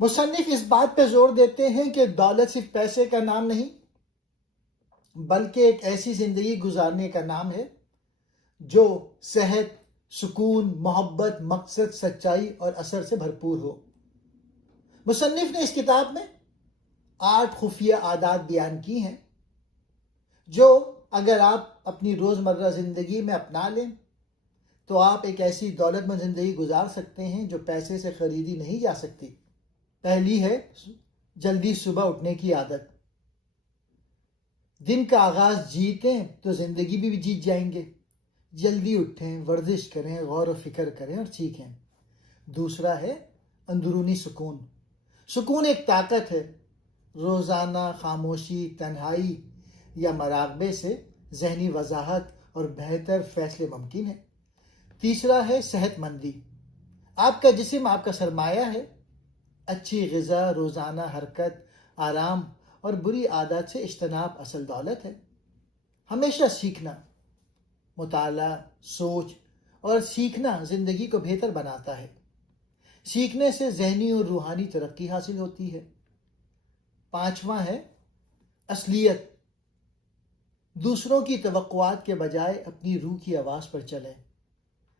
مصنف اس بات پہ زور دیتے ہیں کہ دولت صرف پیسے کا نام نہیں بلکہ ایک ایسی زندگی گزارنے کا نام ہے جو صحت، سکون، محبت، مقصد، سچائی اور اثر سے بھرپور ہو۔ مصنف نے اس کتاب میں 8 خفیہ عادات بیان کی ہیں جو اگر آپ اپنی روزمرہ زندگی میں اپنا لیں تو آپ ایک ایسی دولت مند زندگی گزار سکتے ہیں جو پیسے سے خریدی نہیں جا سکتی۔ پہلی ہے جلدی صبح اٹھنے کی عادت۔ دن کا آغاز جیتیں تو زندگی بھی جیت جائیں گے۔ جلدی اٹھیں، ورزش کریں، غور و فکر کریں اور سیکھیں۔ دوسرا ہے اندرونی سکون۔ سکون ایک طاقت ہے۔ روزانہ خاموشی، تنہائی یا مراقبے سے ذہنی وضاحت اور بہتر فیصلے ممکن ہیں۔ تیسرا ہے صحت مندی۔ آپ کا جسم آپ کا سرمایہ ہے۔ اچھی غذا، روزانہ حرکت، آرام اور بری عادات سے اجتناب اصل دولت ہے۔ ہمیشہ سیکھنا، مطالعہ، سوچ اور سیکھنا زندگی کو بہتر بناتا ہے۔ سیکھنے سے ذہنی اور روحانی ترقی حاصل ہوتی ہے۔ پانچواں ہے اصلیت۔ دوسروں کی توقعات کے بجائے اپنی روح کی آواز پر چلیں۔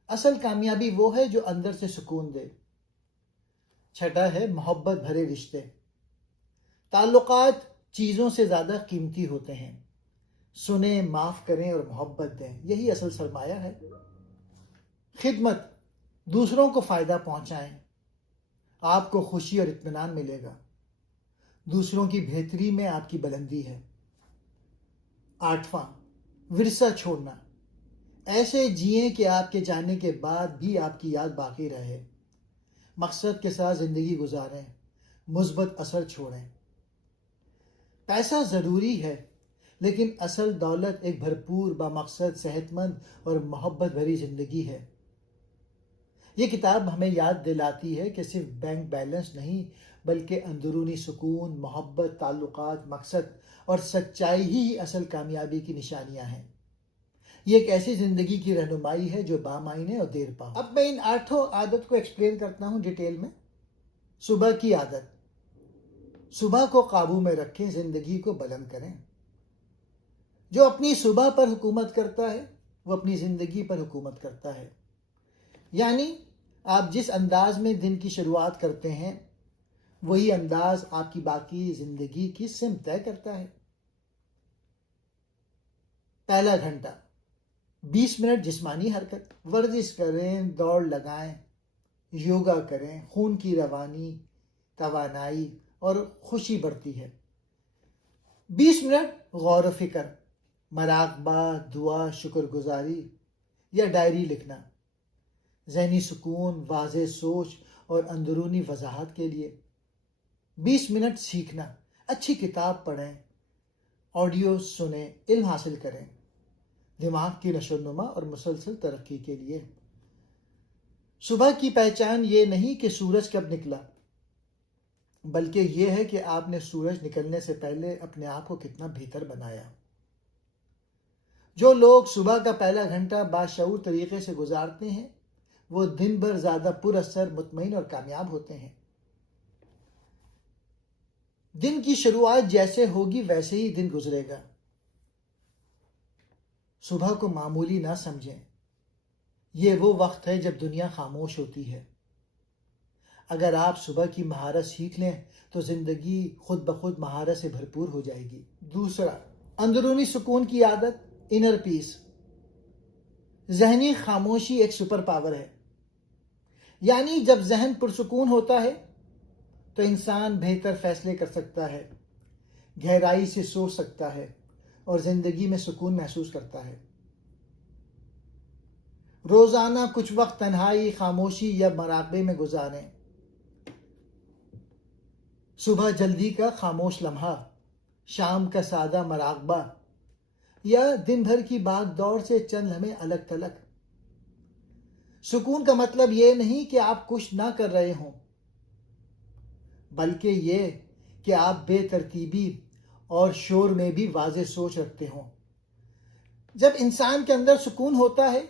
اصل کامیابی وہ ہے جو اندر سے سکون دے۔ چھٹا ہے محبت بھرے رشتے۔ تعلقات چیزوں سے زیادہ قیمتی ہوتے ہیں۔ سنیں، معاف کریں اور محبت دیں، یہی اصل سرمایہ ہے۔ خدمت، دوسروں کو فائدہ پہنچائیں، آپ کو خوشی اور اطمینان ملے گا۔ دوسروں کی بہتری میں آپ کی بلندی ہے۔ آٹھواں، ورثہ چھوڑنا۔ ایسے جئیں کہ آپ کے جانے کے بعد بھی آپ کی یاد باقی رہے۔ مقصد کے ساتھ زندگی گزاریں، مثبت اثر چھوڑیں۔ پیسہ ضروری ہے لیکن اصل دولت ایک بھرپور، بامقصد، صحت مند اور محبت بھری زندگی ہے۔ یہ کتاب ہمیں یاد دلاتی ہے کہ صرف بینک بیلنس نہیں بلکہ اندرونی سکون، محبت، تعلقات، مقصد اور سچائی ہی اصل کامیابی کی نشانیاں ہیں۔ یہ ایک ایسی زندگی کی رہنمائی ہے جو بامعنی اور دیر پا ہو۔ اب میں ان 8 عادت کو ایکسپلین کرتا ہوں ڈیٹیل میں۔ صبح کی عادت۔ صبح کو قابو میں رکھیں، زندگی کو بلند کریں۔ جو اپنی صبح پر حکومت کرتا ہے وہ اپنی زندگی پر حکومت کرتا ہے۔ یعنی آپ جس انداز میں دن کی شروعات کرتے ہیں وہی انداز آپ کی باقی زندگی کی سمت طے کرتا ہے۔ پہلا گھنٹہ 20 منٹ جسمانی حرکت۔ ورزش کریں، دوڑ لگائیں، یوگا کریں، خون کی روانی، توانائی اور خوشی بڑھتی ہے۔ 20 منٹ غور و فکر، مراقبہ، دعا، شکر گزاری یا ڈائری لکھنا، ذہنی سکون، واضح سوچ اور اندرونی وضاحت کے لیے۔ 20 منٹ سیکھنا، اچھی کتاب پڑھیں، آڈیو سنیں، علم حاصل کریں، دماغ کی نشو و نما اور مسلسل ترقی کے لیے۔ صبح کی پہچان یہ نہیں کہ سورج کب نکلا بلکہ یہ ہے کہ آپ نے سورج نکلنے سے پہلے اپنے آپ کو کتنا بہتر بنایا۔ جو لوگ صبح کا پہلا گھنٹہ باشعور طریقے سے گزارتے ہیں وہ دن بھر زیادہ پر اثر، مطمئن اور کامیاب ہوتے ہیں۔ دن کی شروعات جیسے ہوگی ویسے ہی دن گزرے گا۔ صبح کو معمولی نہ سمجھیں، یہ وہ وقت ہے جب دنیا خاموش ہوتی ہے۔ اگر آپ صبح کی مہارت سیکھ لیں تو زندگی خود بخود مہارت سے بھرپور ہو جائے گی۔ دوسرا، اندرونی سکون کی عادت، انر پیس۔ ذہنی خاموشی ایک سپر پاور ہے۔ یعنی جب ذہن پرسکون ہوتا ہے تو انسان بہتر فیصلے کر سکتا ہے، گہرائی سے سوچ سکتا ہے اور زندگی میں سکون محسوس کرتا ہے۔ روزانہ کچھ وقت تنہائی، خاموشی یا مراقبے میں گزاریں۔ صبح جلدی کا خاموش لمحہ، شام کا سادہ مراقبہ یا دن بھر کی بھاگ دوڑ سے چند لمحے الگ تھلگ۔ سکون کا مطلب یہ نہیں کہ آپ کچھ نہ کر رہے ہوں بلکہ یہ کہ آپ بے ترتیبی اور شور میں بھی واضح سوچ رکھتے ہوں۔ جب انسان کے اندر سکون ہوتا ہے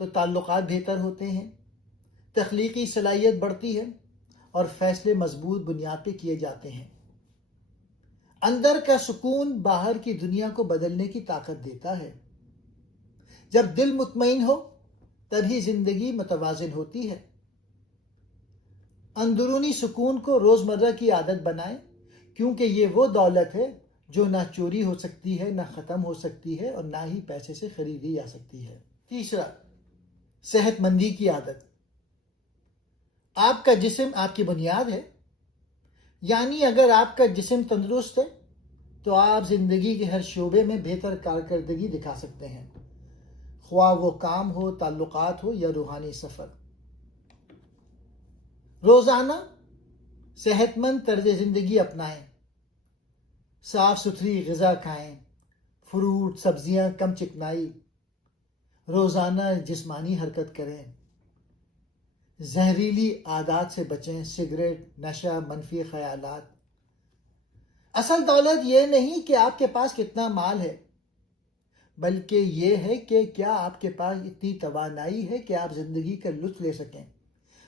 تو تعلقات بہتر ہوتے ہیں، تخلیقی صلاحیت بڑھتی ہے اور فیصلے مضبوط بنیاد پہ کیے جاتے ہیں۔ اندر کا سکون باہر کی دنیا کو بدلنے کی طاقت دیتا ہے۔ جب دل مطمئن ہو تبھی زندگی متوازن ہوتی ہے۔ اندرونی سکون کو روزمرہ کی عادت بنائیں، کیونکہ یہ وہ دولت ہے جو نہ چوری ہو سکتی ہے، نہ ختم ہو سکتی ہے، اور نہ ہی پیسے سے خریدی جا سکتی ہے۔ تیسرا، صحت مندی کی عادت۔ آپ کا جسم آپ کی بنیاد ہے، یعنی اگر آپ کا جسم تندرست ہے تو آپ زندگی کے ہر شعبے میں بہتر کارکردگی دکھا سکتے ہیں، خواہ وہ کام ہو، تعلقات ہو یا روحانی سفر۔ روزانہ صحت مند طرز زندگی اپنائیں، صاف ستھری غذا کھائیں، فروٹ سبزیاں کم چکنائی، روزانہ جسمانی حرکت کریں، زہریلی عادات سے بچیں، سگریٹ، نشہ، منفی خیالات۔ اصل دولت یہ نہیں کہ آپ کے پاس کتنا مال ہے، بلکہ یہ ہے کہ کیا آپ کے پاس اتنی توانائی ہے کہ آپ زندگی کا لطف لے سکیں،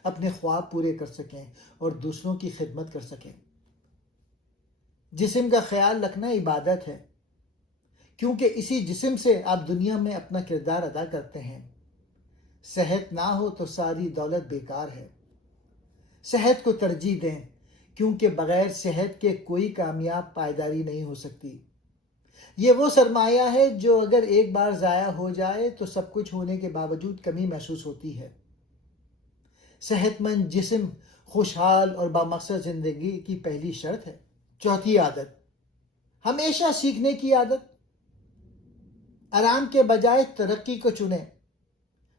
اپنے خواب پورے کر سکیں اور دوسروں کی خدمت کر سکیں۔ جسم کا خیال رکھنا عبادت ہے، کیونکہ اسی جسم سے آپ دنیا میں اپنا کردار ادا کرتے ہیں۔ صحت نہ ہو تو ساری دولت بیکار ہے۔ صحت کو ترجیح دیں، کیونکہ بغیر صحت کے کوئی کامیاب پائیداری نہیں ہو سکتی۔ یہ وہ سرمایہ ہے جو اگر ایک بار ضائع ہو جائے تو سب کچھ ہونے کے باوجود کمی محسوس ہوتی ہے۔ صحت مند جسم خوشحال اور بامقصد زندگی کی پہلی شرط ہے۔ چوتھی عادت، ہمیشہ سیکھنے کی عادت۔ آرام کے بجائے ترقی کو چنیں،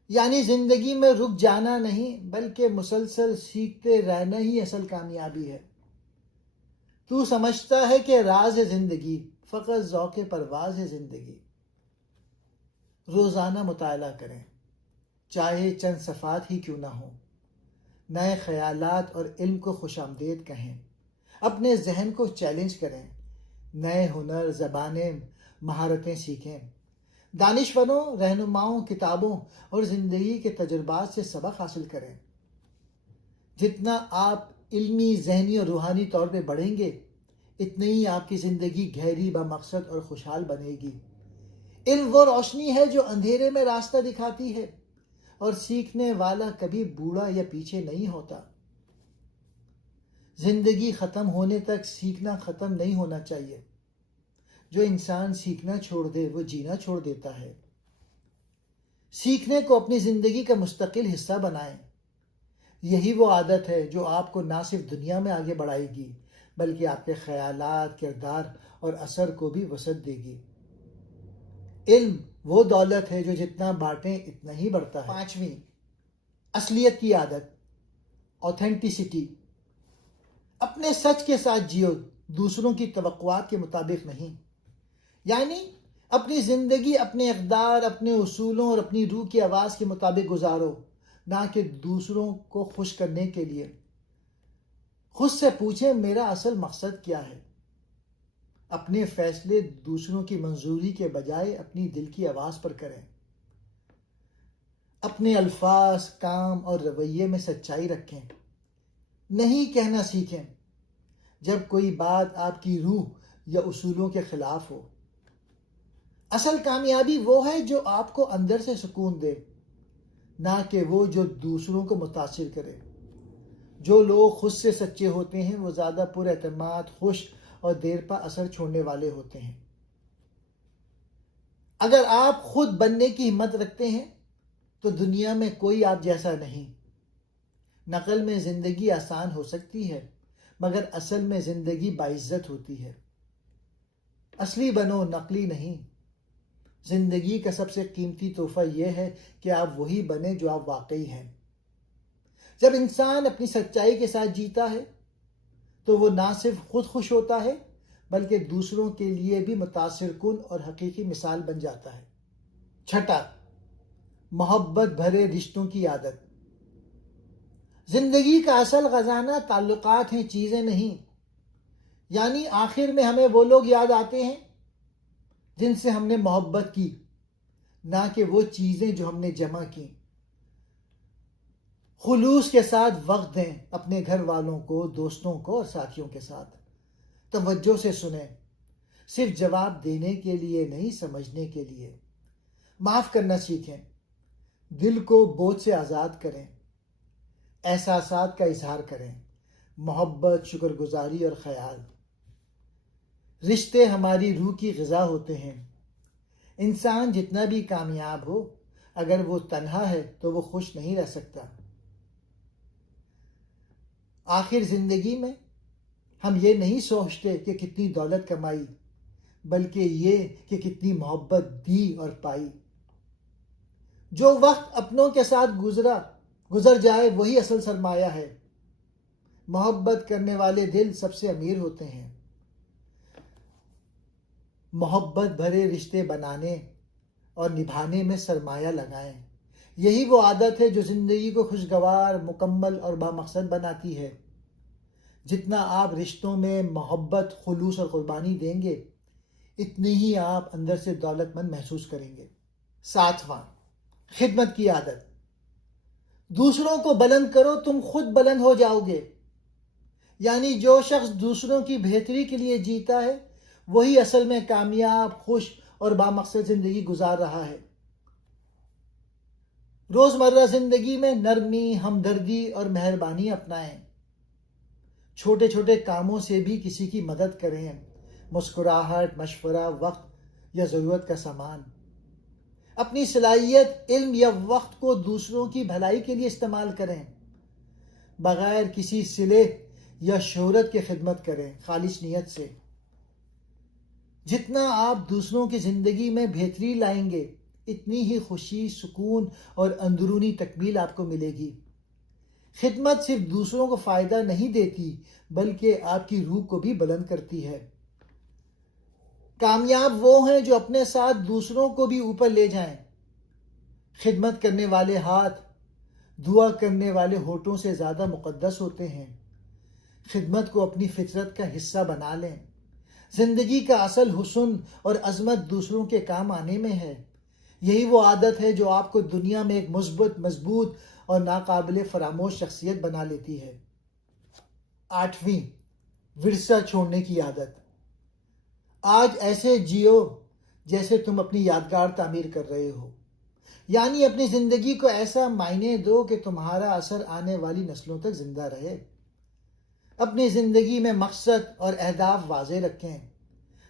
یعنی زندگی میں رک جانا نہیں بلکہ مسلسل سیکھتے رہنا ہی اصل کامیابی ہے۔ تو سمجھتا ہے کہ راز ہے زندگی، فقط ذوق پرواز ہے زندگی۔ روزانہ مطالعہ کریں، چاہے چند صفحات ہی کیوں نہ ہوں۔ نئے خیالات اور علم کو خوش آمدید کہیں، اپنے ذہن کو چیلنج کریں، نئے ہنر، زبانیں، مہارتیں سیکھیں، دانشوروں، رہنماؤں، کتابوں اور زندگی کے تجربات سے سبق حاصل کریں۔ جتنا آپ علمی، ذہنی اور روحانی طور پہ بڑھیں گے، اتنی ہی آپ کی زندگی گہری، بامقصد اور خوشحال بنے گی۔ علم وہ روشنی ہے جو اندھیرے میں راستہ دکھاتی ہے، اور سیکھنے والا کبھی بوڑھا یا پیچھے نہیں ہوتا۔ زندگی ختم ہونے تک سیکھنا ختم نہیں ہونا چاہیے۔ جو انسان سیکھنا چھوڑ دے وہ جینا چھوڑ دیتا ہے۔ سیکھنے کو اپنی زندگی کا مستقل حصہ بنائیں۔ یہی وہ عادت ہے جو آپ کو نہ صرف دنیا میں آگے بڑھائے گی بلکہ آپ کے خیالات، کردار اور اثر کو بھی وسعت دے گی۔ علم وہ دولت ہے جو جتنا بانٹیں اتنا ہی بڑھتا ہے۔ پانچویں، اصلیت کی عادت، اوتھینٹسٹی۔ اپنے سچ کے ساتھ جیو، دوسروں کی توقعات کے مطابق نہیں۔ یعنی اپنی زندگی اپنے اقدار، اپنے اصولوں اور اپنی روح کی آواز کے مطابق گزارو، نہ کہ دوسروں کو خوش کرنے کے لیے۔ خود سے پوچھیں، میرا اصل مقصد کیا ہے؟ اپنے فیصلے دوسروں کی منظوری کے بجائے اپنی دل کی آواز پر کریں۔ اپنے الفاظ، کام اور رویے میں سچائی رکھیں۔ نہیں کہنا سیکھیں جب کوئی بات آپ کی روح یا اصولوں کے خلاف ہو۔ اصل کامیابی وہ ہے جو آپ کو اندر سے سکون دے، نہ کہ وہ جو دوسروں کو متاثر کرے۔ جو لوگ خود سے سچے ہوتے ہیں وہ زیادہ پر اعتماد، خوش اور دیر پا اثر چھوڑنے والے ہوتے ہیں۔ اگر آپ خود بننے کی ہمت رکھتے ہیں تو دنیا میں کوئی آپ جیسا نہیں۔ نقل میں زندگی آسان ہو سکتی ہے، مگر اصل میں زندگی باعزت ہوتی ہے۔ اصلی بنو، نقلی نہیں۔ زندگی کا سب سے قیمتی تحفہ یہ ہے کہ آپ وہی بنیں جو آپ واقعی ہیں۔ جب انسان اپنی سچائی کے ساتھ جیتا ہے تو وہ نہ صرف خود خوش ہوتا ہے بلکہ دوسروں کے لیے بھی متاثر کن اور حقیقی مثال بن جاتا ہے۔ چھٹا، محبت بھرے رشتوں کی عادت۔ زندگی کا اصل خزانہ تعلقات ہیں، چیزیں نہیں۔ یعنی آخر میں ہمیں وہ لوگ یاد آتے ہیں جن سے ہم نے محبت کی، نہ کہ وہ چیزیں جو ہم نے جمع کی۔ خلوص کے ساتھ وقت دیں اپنے گھر والوں کو، دوستوں کو اور ساتھیوں کے ساتھ. توجہ سے سنیں، صرف جواب دینے کے لیے نہیں، سمجھنے کے لیے. معاف کرنا سیکھیں، دل کو بوجھ سے آزاد کریں، احساسات کا اظہار کریں، محبت، شکر گزاری اور خیال. رشتے ہماری روح کی غذا ہوتے ہیں. انسان جتنا بھی کامیاب ہو، اگر وہ تنہا ہے تو وہ خوش نہیں رہ سکتا. آخر زندگی میں ہم یہ نہیں سوچتے کہ کتنی دولت کمائی، بلکہ یہ کہ کتنی محبت دی اور پائی. جو وقت اپنوں کے ساتھ گزر جائے وہی اصل سرمایہ ہے. محبت کرنے والے دل سب سے امیر ہوتے ہیں. محبت بھرے رشتے بنانے اور نبھانے میں سرمایہ لگائیں. یہی وہ عادت ہے جو زندگی کو خوشگوار، مکمل اور بامقصد بناتی ہے. جتنا آپ رشتوں میں محبت، خلوص اور قربانی دیں گے، اتنی ہی آپ اندر سے دولت مند محسوس کریں گے. 7واں، خدمت کی عادت. دوسروں کو بلند کرو، تم خود بلند ہو جاؤ گے. یعنی جو شخص دوسروں کی بہتری کے لیے جیتا ہے، وہی اصل میں کامیاب، خوش اور بامقصد زندگی گزار رہا ہے. روزمرہ زندگی میں نرمی، ہمدردی اور مہربانی اپنائیں. چھوٹے چھوٹے کاموں سے بھی کسی کی مدد کریں. مسکراہٹ، مشورہ، وقت یا ضرورت کا سامان. اپنی صلاحیت، علم یا وقت کو دوسروں کی بھلائی کے لیے استعمال کریں. بغیر کسی صلے یا شہرت کے خدمت کریں، خالص نیت سے. جتنا آپ دوسروں کی زندگی میں بہتری لائیں گے، اتنی ہی خوشی، سکون اور اندرونی تکمیل آپ کو ملے گی. خدمت صرف دوسروں کو فائدہ نہیں دیتی، بلکہ آپ کی روح کو بھی بلند کرتی ہے. کامیاب وہ ہیں جو اپنے ساتھ دوسروں کو بھی اوپر لے جائیں. خدمت کرنے والے ہاتھ دعا کرنے والے ہونٹوں سے زیادہ مقدس ہوتے ہیں. خدمت کو اپنی فطرت کا حصہ بنا لیں. زندگی کا اصل حسن اور عظمت دوسروں کے کام آنے میں ہے. یہی وہ عادت ہے جو آپ کو دنیا میں ایک مثبت، مضبوط اور ناقابل فراموش شخصیت بنا لیتی ہے. 8ویں، ورثہ چھوڑنے کی عادت. آج ایسے جیو جیسے تم اپنی یادگار تعمیر کر رہے ہو. یعنی اپنی زندگی کو ایسا معنی دو کہ تمہارا اثر آنے والی نسلوں تک زندہ رہے. اپنی زندگی میں مقصد اور اہداف واضح رکھیں.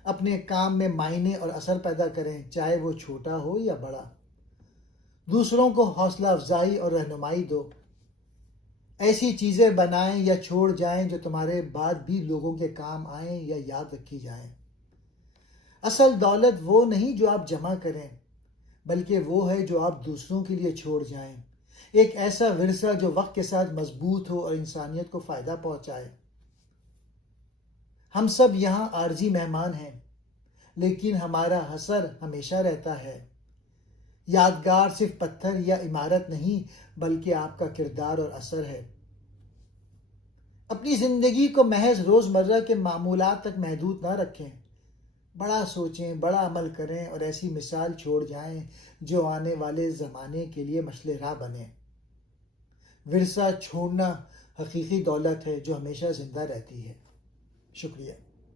اپنے کام میں معنی اور اثر پیدا کریں، چاہے وہ چھوٹا ہو یا بڑا. دوسروں کو حوصلہ افزائی اور رہنمائی دو. ایسی چیزیں بنائیں یا چھوڑ جائیں جو تمہارے بعد بھی لوگوں کے کام آئیں یا یاد رکھی جائیں. اصل دولت وہ نہیں جو آپ جمع کریں، بلکہ وہ ہے جو آپ دوسروں کے لیے چھوڑ جائیں. ایک ایسا ورثہ جو وقت کے ساتھ مضبوط ہو اور انسانیت کو فائدہ پہنچائے. ہم سب یہاں عارضی مہمان ہیں، لیکن ہمارا اثر ہمیشہ رہتا ہے. یادگار صرف پتھر یا عمارت نہیں، بلکہ آپ کا کردار اور اثر ہے. اپنی زندگی کو محض روزمرہ کے معمولات تک محدود نہ رکھیں. بڑا سوچیں، بڑا عمل کریں اور ایسی مثال چھوڑ جائیں جو آنے والے زمانے کے لیے مشعل راہ بنے. ورثہ چھوڑنا حقیقی دولت ہے جو ہمیشہ زندہ رہتی ہے. شکریہ.